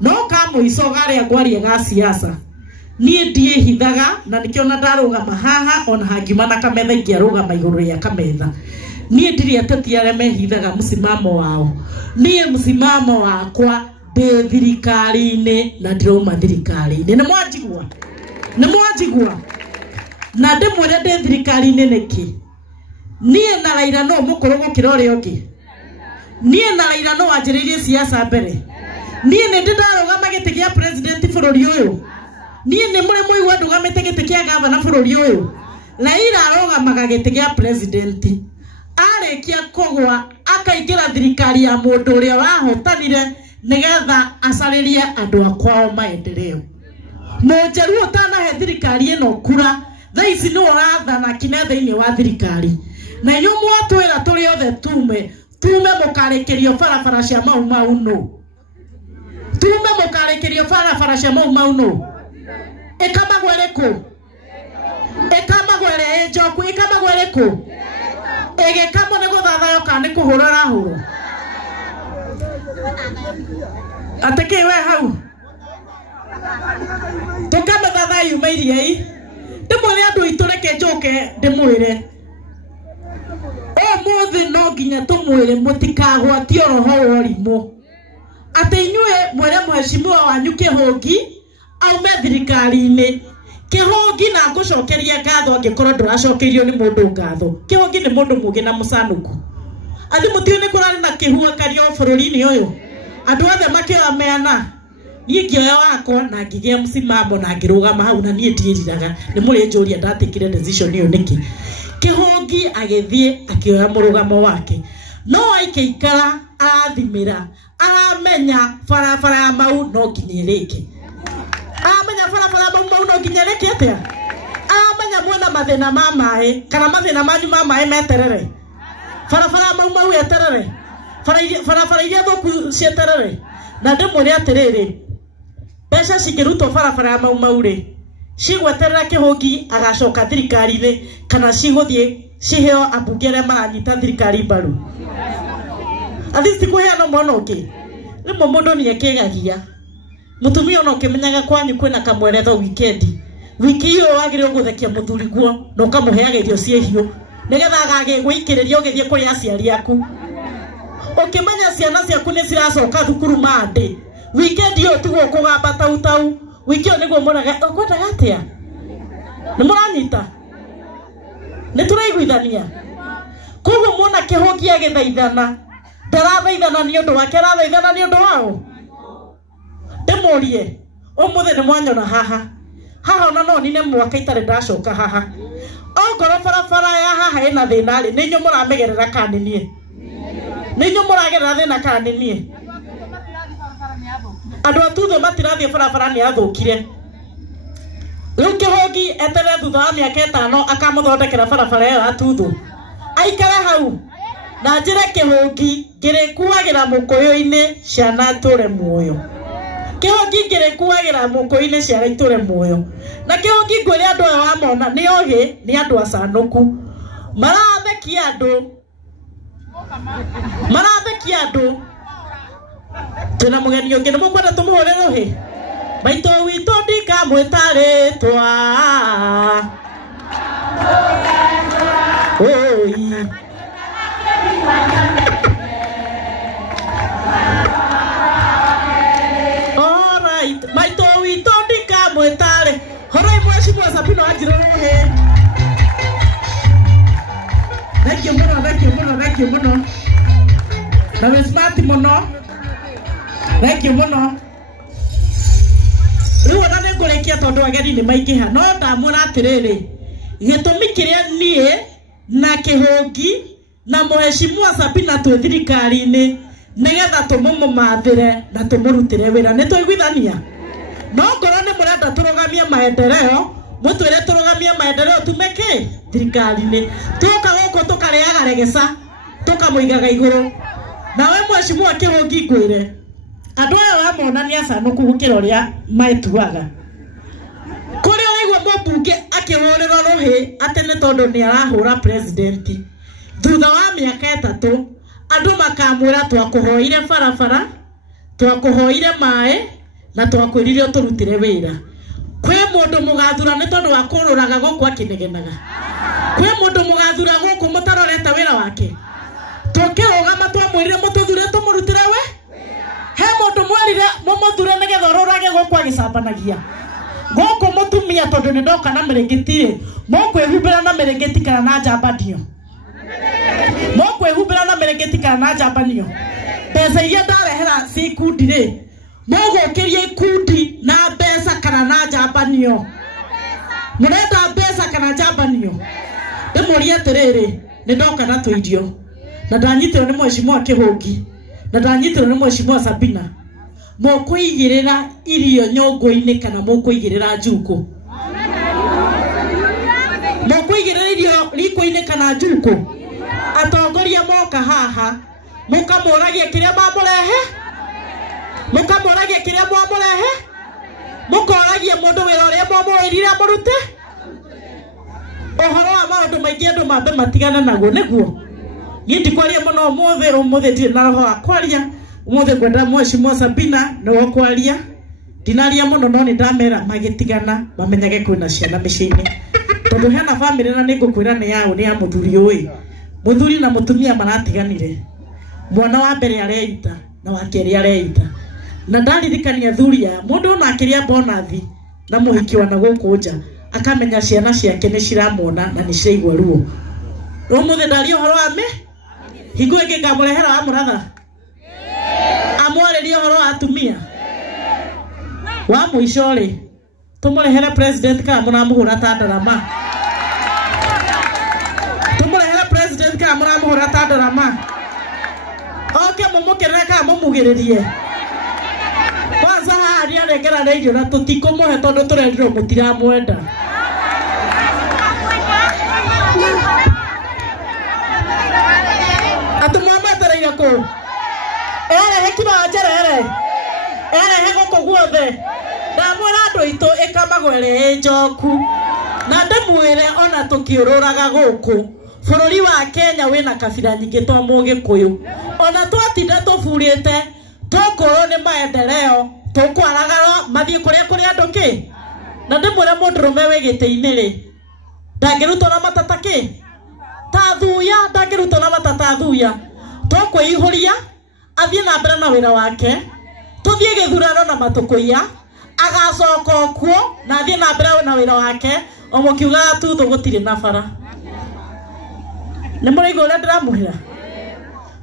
no kamo isogare agwaria ga siasa nie ndie hithaga na nikiona ndarugama haha ona hangimana kametha ingiarugama iguru ya kametha nie ndiri ateti aria mehithaga msimamo wao nie msimamo wakwa de thirikari-ini na ndirauma thirikari-ini ni mwajigua na ndimwire de thirikari-ini niki nie na Raila no mukuru gukira uri ungi nie na Raila no wanjiririe siasa mbere nie ni ndarugama giti gia president bururi uyu nie ni muri muigwa ndugamite giti kia governor bururi uyu Raila arugamaga giti gia president arekia kugwa akaingira thirikari ya mundu uria wahotanire nigetha acaririe andu akwao maendeleo mujeru utanahe thirikari ino kura thaici ni urathana kine thiini wa thirikari na nyu mwatwira turi othe tume mukarekerio barabara cia mau no tume mukarekerio barabara cia mau no ikamagwere ejoku ikamagwere ku egekamo ne guthathayo kana kuhurara huru ateke we hau tukamethatha yumairie ai ndimwire andu itureke njoke ndimwire muthi no nginya tumwire mutikagwatie roho worimu ate inyue mwere mheshimiwa wanyu Kihongi aume thirikari-ini Kihongi na ngucokeria ngatho angikorwo nduracokerio ni mundu ngatho Kihongi ni mundu mugi na musanuku athi mutini kurari na kihuakanio bururi-ini uyu andu othe makioya meana nie ngioya wakwa na ngigia msimamo na ngirugama hau na nie ndiriraga ni muri njuria ndatikire decision iyo niki Kihongi agithie akioya murugamo wake no aikeikara arathimira aramenya barabara ya mau no nginyereke amenya barabara mau no nginyereke atia amenya mwena mathina ma mai kana mathina manyu ma mai meterere barabara mau eterere barabara iria thoku cieterere na ndimwire atiriri pesa cikirutwo barabara mau ri cigweterera Kihongi agacoka thirikari-ini kana ciguthie ciheo ambunge aria maranyita thirikari mbaru athi tikuheana mwana ungi rimwe mundu ni ekigagia mutumia no kimenyaga kwanyu kwina kamweretho weekend wiki iyo wagire guthekia muthuri guo no kamuheaga irio ciehio nigetha agage gwikiriria ugithie kuri aciari aku ukimenya ciana ciaku ni ciracoka thukuru mande weekend iyo tugo kugamba tau wiki iyo niguo muraga ukwendaga atia ni muranyita ni turaiguithania koguo mwana Kihongi agithaithana ndarathaithana ni undu wake arathaithana ni undu wao ndemurie umuthe ni mwanyona haha ona no nine mwaka itare ndacoka haha ongoro barabara ya haha ina thina ri ninyu muramegerera kaninie ninyu muragerera thina kaninie andu atutho matirathie barabara ni athukire riu Kihongi etere thutha wa miaka 5 akamuthondekera barabara iyo atutho aikare hau na njire Kihongi ngirikuagira mukuyu-ini ciana ture muoyo Kihongi ngirikuagira mukuyu-ini ciana iture muoyo na Kihongi ngwire andu aya wamona ni ogi ni andu acanuku marathekia andu tuna mugeni ungi ni mukwenda tumuhure ruhi maito wito ndikamwitaritwa oi alright maito wito ndikamwitare horai mheshimiwa Sabina Wanjiru thank you muno na we smart muno thank you muno riu ona ni ngurikia tondu ageni ni maikiha no ndamwira atiriri gitumi kiria nie na Kihongi na mheshimiwa Sabina twi thirikari-ini nigetha tumumathire na tumurutire wira ni tuiguithania no ngoro ni murenda turugamie maendeleo mutwire turugamie maendeleo tumeke thirikari-ini tuka guku tukariaga regesa tukamuigaga iguru na we mheshimiwa Kihongi ngwire andu aya wamona ni acanuku gukira uria maetuaga kuri oigwa mbunge akihurira ruhi ati ni tondu ni arahura president thutha wa miaka 3 andu makamwira twakuhoire barabara twakuhoire mai na twakwirire uturutire wira kwe mundu mugathura ni tondu wa kururaga goku akinegenaga kwe mundu mugathura goku mutaroreta wira wake tukiugama twamwirire mututhure tumurutire we he mundu mwerire mumuthure nigetha ururage goku agicambanagia goku mutumia tondu ni ndoka na mirengeti mukwihumbira na mirengeti kana na njambanio mukwihumbira na mirengeti kana na njambanio pesa iria ndarehera si kundi ri mugukirie ikundi na pesa kana na njambanio murenda pesa kana njambanio ndimurie atiriri ni ndoka na tuirio na ndanyitirwo ni mheshimiwa Kihungi na ndanyitirwo ni mheshimiwa Sabina mukuigirira irio nyongo-ini kana mukuigirira njuku mukuigirira irio riko-ini kana njuku atongoria moka haha mukamuragia kiria mamurehe mukamuragia kiria mwamurehe mukoragia mundu wira uria mwamwirire murute uhoro wa maundu maingi andu mambe matigana naguo niguo yindi kwaria muno umuthe ndire na roho wa kwaria umuthe kwenda mheshimiwa Sabina no kwaria dinaria muno no ni ndamera magitigana bamenyage kwina ciana micini tondu hena family na ningukwira ni yao ni ya muthuri uyi muthuri na mutumia maratiganire mwana wa mbere areita na wa keri areita na ndaririkania thuria mundu na akiria bonathi na muhiki wa na guku nja akamenya ciana ciake ni ciramwona na ni ciraigwa ruo umuthe ndari uhoro wa me hingo ĩngĩ ngamũrehera wa mũratha amwarĩrie ũhoro wa atumia wa mũico rĩ tũmũrehere president kana mũramũhũra ta ndarama tũmũrehere president kana mũramũhũra ta ndarama oke mũmũkenere kana mũmugĩrĩrie kwanza haha nĩarengera na irio na tũtikũmũhe tondũ tũrendirwo mũtiramwenda atumwambatereire kũ erehe kĩbanjerere erehe gũkũ guothe ndamwĩra andũ aitũ ĩkamagwere njoku na ndĩmwĩre ona tũkĩũrũraga gũkũ bũrũri wa Kenya wĩna kabira nyingĩ to mũgĩkũyũ ona twatinda tũburĩte tũkũrwo nĩ maendeleo tũkwaragaro mathiĩ kũrĩa andũ kĩ na ndĩmwĩre mũndũrũme wĩ gĩtĩ-inĩ rĩ ndangĩrutwo na matata kĩ ta thuya ndangĩrutwo na matata thuya tũkwĩihũria athiĩ na mbere na wĩra wake tũthiĩ gĩthurano na matũkũia agacoka kuo na athiĩ na mbere na wĩra wake o mũkiugaga tuthu gũtirĩ na bara nĩ mũraigua ũrĩa ndĩramũhĩra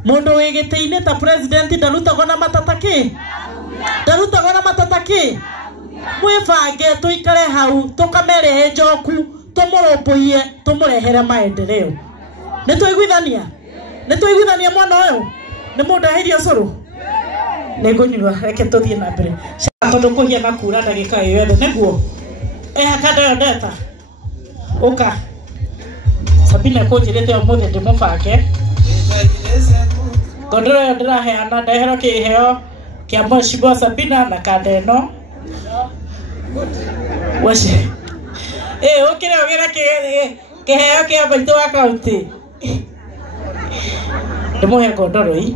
mũndũ wĩ gĩtĩ-inĩ ta president ndarutagwo na matata kĩ ndarutagwo na matata kĩ mwĩbange tũikare hau tũkamerehe njoku tũmũrũmbũiye tũmũrehere maendeleo nĩtũiguithania mwana ũyũ nĩ mũndahirie ũcũrũ nĩngũnyua reke tũthiĩ na mbere tondũ kũhia na kura ndagĩka ĩyo yothe nĩguo kanda ĩyo ndeta ũka Sabina kũnjĩrĩte ũmũthĩ ndĩmũbange ngondoro ĩyo ndĩraheana ndehero kĩheo kĩa mheshimiwa Sabina na kanda ĩno wace ũkĩre ũgĩre kĩheo kĩa maitũ wa kaũntĩ ndĩmũhe ngondoro ii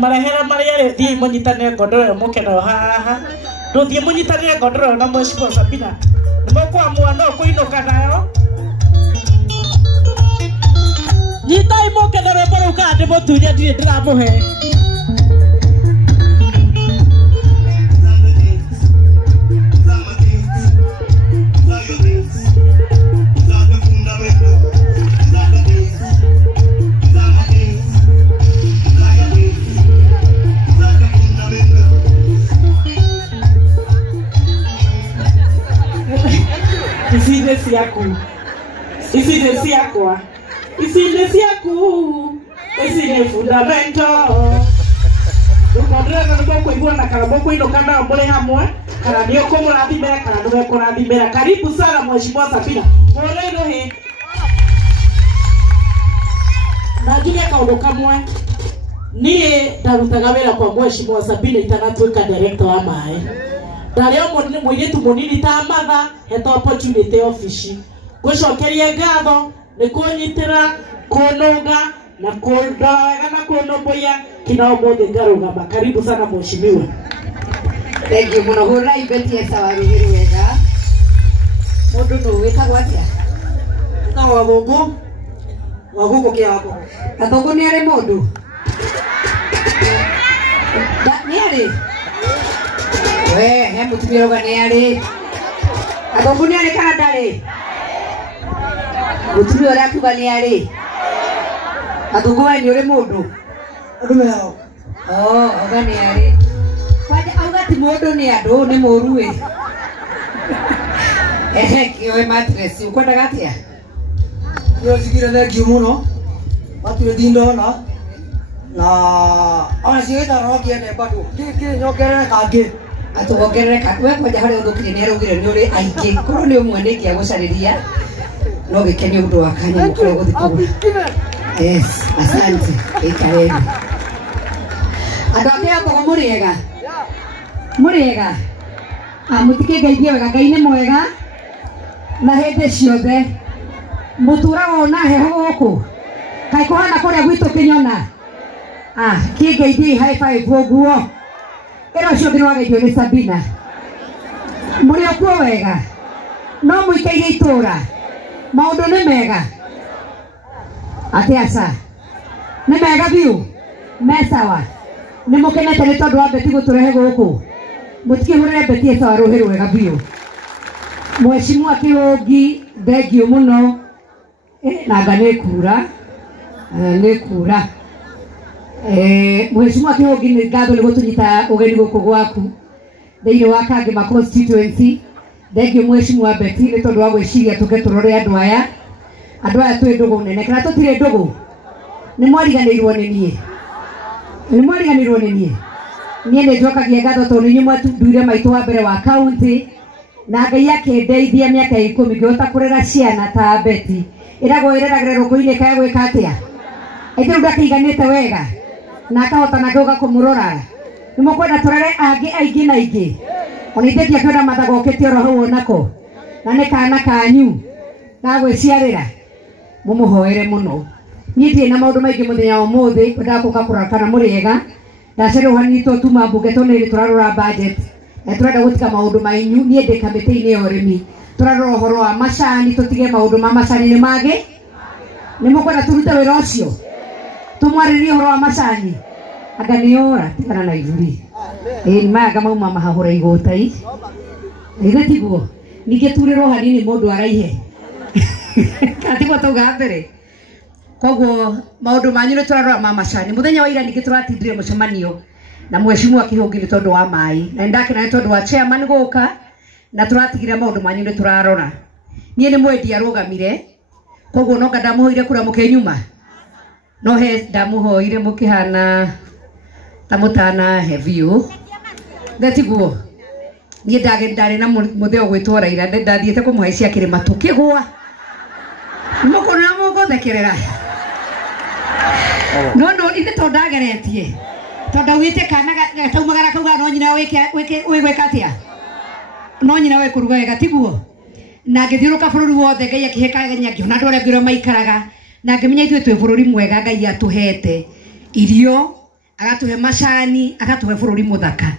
marehera marĩa thiĩ mũnyitanĩre ngondoro ĩyo mũkeno haha ndũthiĩ mũnyitanĩre ngondoro ĩyo na mheshimiwa Sabina nĩmũkwamua no kũinũka nayo nyitai mũkeno rwĩmbo rũu kana ndĩmũtunye ndirĩ ndĩramũhe Isi nĩ ciakwa isi nĩ ciaku isi nĩ fundamento ũkondrega nĩguo kũigua na kana mũkũinũka nao mũrĩ hamwe kana nĩ ũkũmũrathimĩra kana ndũgekũrathimĩra karibu sana mheshimiwa Sabina mũrĩno hĩ na njuge kaũndũ kamwe niĩ ndarutaga wĩra kwa mheshimiwa Sabina itanatuĩka director wa maĩ ndarĩ o mũirĩtu mũnini ta matha heta opportunity ofici gũcokeria ngatho nĩ kũnyitĩra kũnũga na kũndoega na kũnũmbũia kina ũmũthĩ ngarũgama karibu sana mheshimiwa Thank you muno hura ibeti esa wa ruhiru wega. Mundu no wetagwo atia? Na wagugu kia hapo. Athungu ni ari mundu. Ni ari. He mutumia roga ni ari. Athungu ni ari kana ndari? Mutumia ora kuga ni ari. Athungu we ni uri mundu. Adume yao. Oga ni ari. Kwaje auga ti mundu ni andu ni muru we. Kiwe matresi ukwenda gatia? Yo sikira na gimuno. Watu dindo na sieta roki ene bado. Ki nyokere kage. Atugokere ka we kwaje hari uthukire ni arugire ni uri aingi. Koro ni umwe ni kia gucariria. No gikeni undu wa kanya mukore guthikugura. Yes, asante. Ikareni. Adote hapo muriega. Muriega. Mutike ngeithie wega Ngai ni mwega. Na hindi ciothe. Muturago na heho guku. Kai kuhana kuria gwitu Kinyona. Kingeithie high five uguo. Ero cio ngirwa geithio ni Sabina. Muri okuo wega. No muikeire itura. Maundu ni mega. Atiasa. Ni mega biu. Mesawa. Ni mukenete ni tondu wa beti guturehe guku. Mutikihurire beti esa wa ruhiru wega biu. Mheshimiwa Kihongi thengio muno na ngane kura Mheshimiwa Kihongi ni ngatho ni gutunyita ugeni guku gwaku thiini wa Kangema constituency. Thengio Mheshimiwa Beti ni tondu wa gwiciria tuke turore andu aya twi ndugu nene kana tutire ndugu. Ni mwariganirwo ni nie. Nie ni njokagia ngatho tondu ni mwatundure maitu wa mbere wa county. Na Ngai akindeithia miaka 10 ngihota kurera ciana ta Beti. Iragwo ireragire rukuini kae gwika atia? Aithiru ndakiganite wega. Na akahota na ngoga kumurora. Nimukwenda turere angi aingi na ingi. Ona itheki akiona mathago oketio ro hau onako. Na ne kana kanyu. Na gwiciarira. Mumuhoere muno. Ni ndie na maundu maingi muthenya umuthi ndakuka kurakana muriega. Ndacere uhanito tuma mbuge tonere turarora budget. Turenda gutika maundu mainyu nie ndi kamiti-ini ya urimi turarora uhoro wa macani tutige maundu ma macani ni magi ni mukwenda turute wira ucio tumwaririe uhoro wa macani anga ni ora tigana na ithuri ni maga mauma mahahura igutai igatiguo ninge turiro hanini mundu araihe katigwo tuga mbere koguo maundu manyu ni turarora ma macani muthenya wa ira ninge turatindire mucemanio na Mheshimiwa Kihongi ni tondu wa mai na ndakena ni tondu wa chairman guka na turatigira maundu manyu ni turarora nie ni mwendi arugamire koguo no ngada muhoire kura mukenyuma no he ndamuhoire mukihana ta mutana heavy ndatiguo nie ndari na mutheo gwitwo Raila ndathiete kumuhaicia kirima tukigwa mukona mugothekerera no inde tondageretie tonda wite kana gataumagara kauga no nyina wigweka atia no nyina we kuruga wega tiguo na ngithiuruka bururi wothe Ngai akihekaganya ngiona andu aria ngiro maikaraga na ngimenya ithuĩ twi bururi mwega Ngai atuhete irio agatuhe macani agatuhe bururi muthaka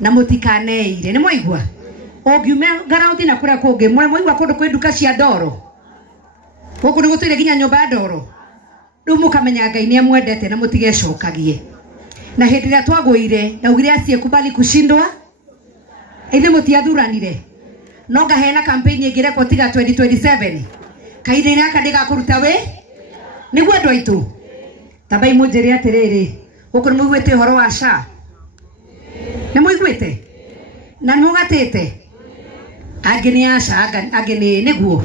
na mutikaneire ni mwaigua ongiume garauthi na kuria kungi mwaigua kundu kwi nduka cia ndoro guku ni gutire ginya nyumba ya ndoro riu mukamenya Ngai ni amwendete na mutigecokagie na hindi ria twagwire na ugire asiyekubali kushindwa ithĩ mutiathuranire no ngahena campaign ingire kwa tiga 2027 kaide naka ndigakuruta we niguo andu aitu tabai munjiri atiriri guku ni muigwite horo wa SHA ni muigwite na mugatete angini ya SHA angini niguo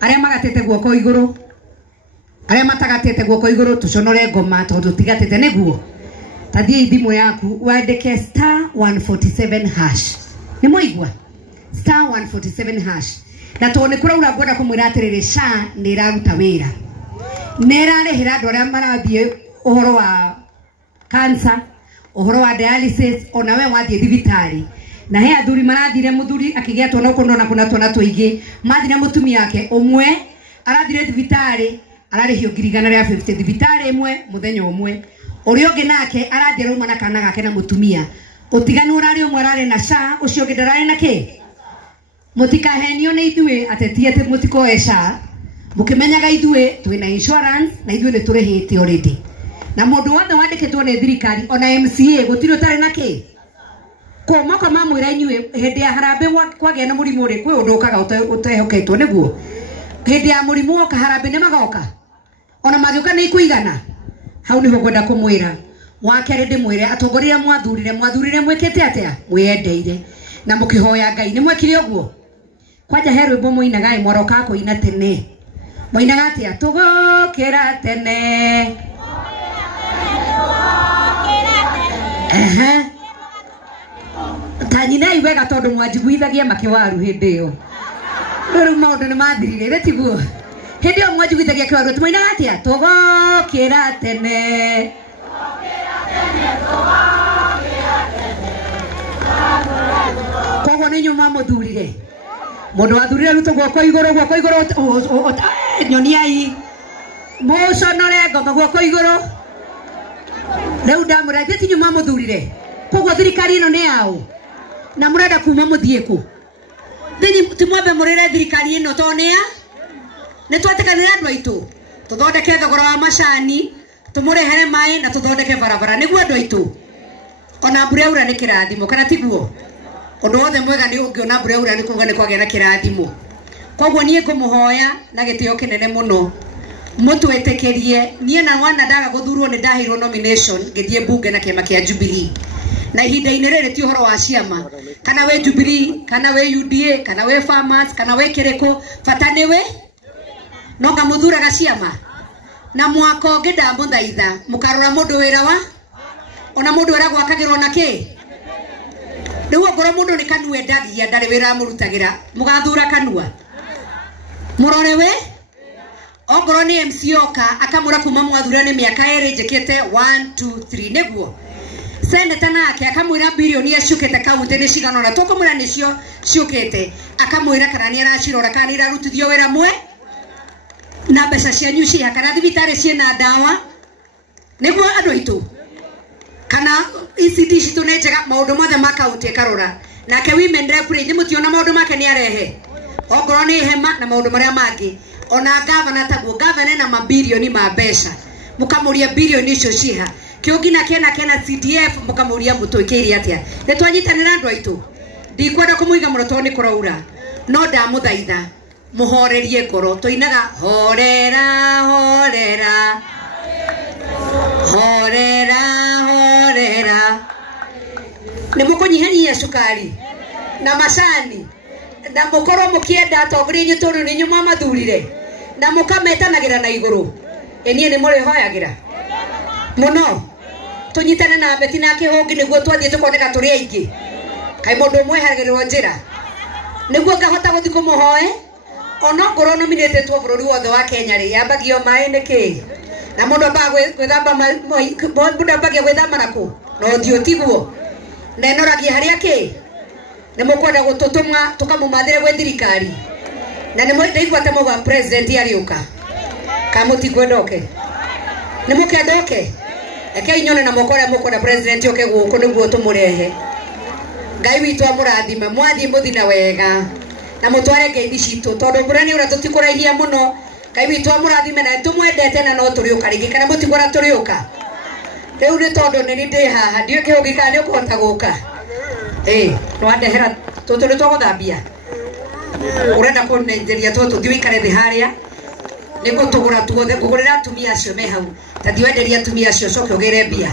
aria magatete guoko iguru aria matagatete guoko iguru tuconore ngoma tondu tigatete niguo tathie thimu yaku wandike *147# ni muigwa *147# na tone kuraura ngoda kumwira atiriri SHA ni iraruta wira nerarehera andu aria marambie uhoro wa cancer uhoro wa dialysis ona we wathie thibitari na he athuri marathire muthuri akigia twana ukondona kuna twana tuingi mathire mutumia yake umwe arathire thibitari ararihio 150 thibitari imwe muthenya umwe urio ngi nake arathie ruma na kana gake na mutumia utiganu urari umwarare na sha ucio ngidarare na ki mutikahenio ni ithue ateti ate mutiko esha mukimenyaga ithue twina insurance na ithue ni turihite already na mundu wothe wandikitwo ni thirikari ona MCA gutiro tare na ki ko mako mamwira inyue hindi ya harambe kwagea na murimu ri kwi undu ukaga utehoketwo niguo hindi ya murimu oka harambe ni magoka ona magioka ni ikuigana hau niho gwenda kumwira wakere ndimwire atongoria mwathurire mwekete atia mwiendeire na mukihoya Ngai ni mwekire uguo kwaja herwe bo muinaga mworoka ko ina tene muinaga atia tugokera tene tanyina iwega tondu mwanjiguithagia makiwaru hindi iyo nuru maundu ni mathirire retiguo hindi iyo mwanjiguithagia kiwaru tumuinaga atia tugokera tene kogo ni nyuma muthurire mundu wathurire ruto gwoko iguru nyoni ai muconore ngoma gwoko iguru riu ndamura ti nyuma muthurire kogo thirikari ino ni yao na murenda kuma muthieku thini timwambe murire thirikari ino tonea ni twatikanira andu aitu tuthondeke thogora wa macani tumurehere mai na tuthondeke barabara niguo andu aitu ona mbura ura ni kirathimo kana tiguo undu wothe mwega ni ungiona mbura ura ni kuga ni kwagea na kirathimo koguo nie ngumuhoya na gitio kinene muno mutwetekerie nie na wana ndaga guthurwo ni ndahirwo nomination ngithie bunge na kiama kia Jubilee na ihinda-ini riri ti uhoro wa ciama kana we Jubilee kana we UDA kana we Farmers kana we kiriko bata niwe no ngamuthuraga ciama na mwaka ungi ndamuthaitha mukarora mundu wira wa ona mundu wira gwakagirwo na ki riu ngoro mundu ni kanua endagia ndari wira murutagira mugathura kanua murore we ongoro ni MC oka akamura kuma mwathura ni miaka eri njikite 1 2 3 niguo seneta nake akamwira bilioni acukite kaunti ni cigano na tukumwira nicio ciukite akamwira kana ni aracirora kana irarutithio wira mwe na mbeca cianyu cia kana thibitari ciena ndawa niguo andu aitu kana ECD citu ne njega maundu mothe ma kaunti karora nake women rep ni mutiona maundu make ni arehe ongoro ni hema na maundu maria mangi ona governor taguo governor na mabilioni ma mbeca mukamuria bilioni icio ciha kiogina kena CDF mukamuria mutwikiri atia ni twanyitanira andu aitu ndikwenda kumuiga muroto ni kuraura no ndamuthaitha muhorerie ngoro tuinaga horera horera horera horera ni mukunyihania cukari na macani na mukorwo mukienda atongoria inyu tondu ni nyuma mathurire na mukametanagira na iguru enie ni muri hoyagira muno tunyitane na beti na kihungi niguo twathie tukoneka turi aingi kai mundu umwe haragirwo njira niguo ngahota guthi kumuhoe ona ngoro nominate tu bururi wothe wa Kenya ri yambagio mai niki na mundu amba gwithamba mundu ambagia gwithamba naku no thio tiguo na enoragia haria ki ni mukwenda gututuma tukamumathire gwe thirikari na ni ndaigua ta mauga president ariuka kamuti kwendoke ni mukendoke eke inyone na mukore mukwenda president oke guku niguo tumurehe Ngai witu amurathime mwathie muthina wega na mutware ngeithi citu tondu mbura ni ura tutikurahia muno Ngai witu amurathime na tumwendete na no turiuka ringi kana mutigora turiuka riu ni tondu ni ndi haha ndio kihugika ni ukuhota guka nwandehera tutu ni twaguthambia urenda kunenjeria tutu thiuikare thi haria niguo tugura tuothe kugurira atumia acio me hau ta thiwenderia atumia acio coke ugire mbia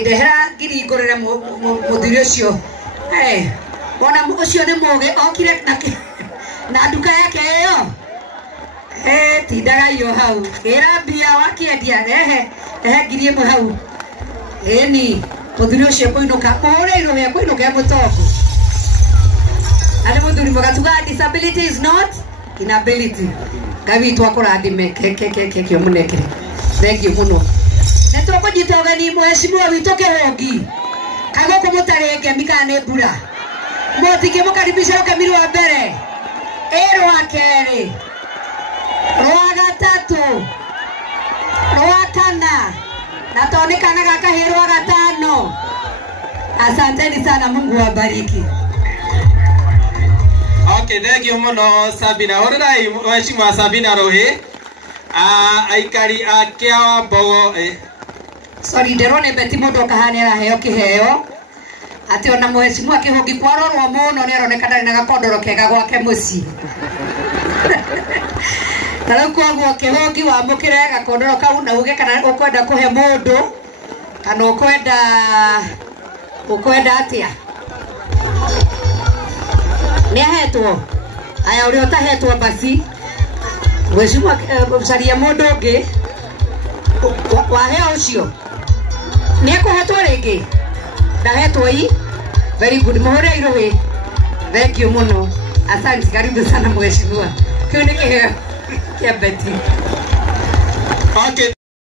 ndehera ngiri ngurire muthuri ucio ona ucio ni muge okire na nduka yake iyo tindaga iyo hau gira mbia wakiendia rehe ngiri imwe hau ni muthuri ucio kuinuka mureirwo we kuinuka mutongo ale muthuri mugatuga disability is not inability Ngai twakurathime keke munekere thank you muno na tukujita ugeni mheshimiwa witu Kihungi kago kumutarenge mikane mbura mutike mukaribisha ukamiru wa mbere rwa keri rwa gatatu rwa kana na tonekana gaka rwa gatano Asanteni sana, Mungu wabariki. Okay, thank you muno Sabina. Orai mheshimiwa Sabina Rohe. Aikari akia Mbogo Sorry, nderone beti mundu kahanira heo kiheo. Ati ona mheshimiwa Kihongi kwarorwo muno ni aronekana na gakondoro kega gwake muci. Tara kwagwo Kihongi wa mukire gakondoro kau na uge kana ukwenda kuhe mundu kana ukwenda atia. Ni ahetwo. Aya uri utahetwo basi. Mheshimiwa msaria mundu ungi waheo ucio. Ni akuhetwo ringi. Ndahetwo hii. Very good. Muhore irohe. Thank you muno. Asante, karibu sana mheshimiwa. Kiu ni kiheo kia beti. Okay.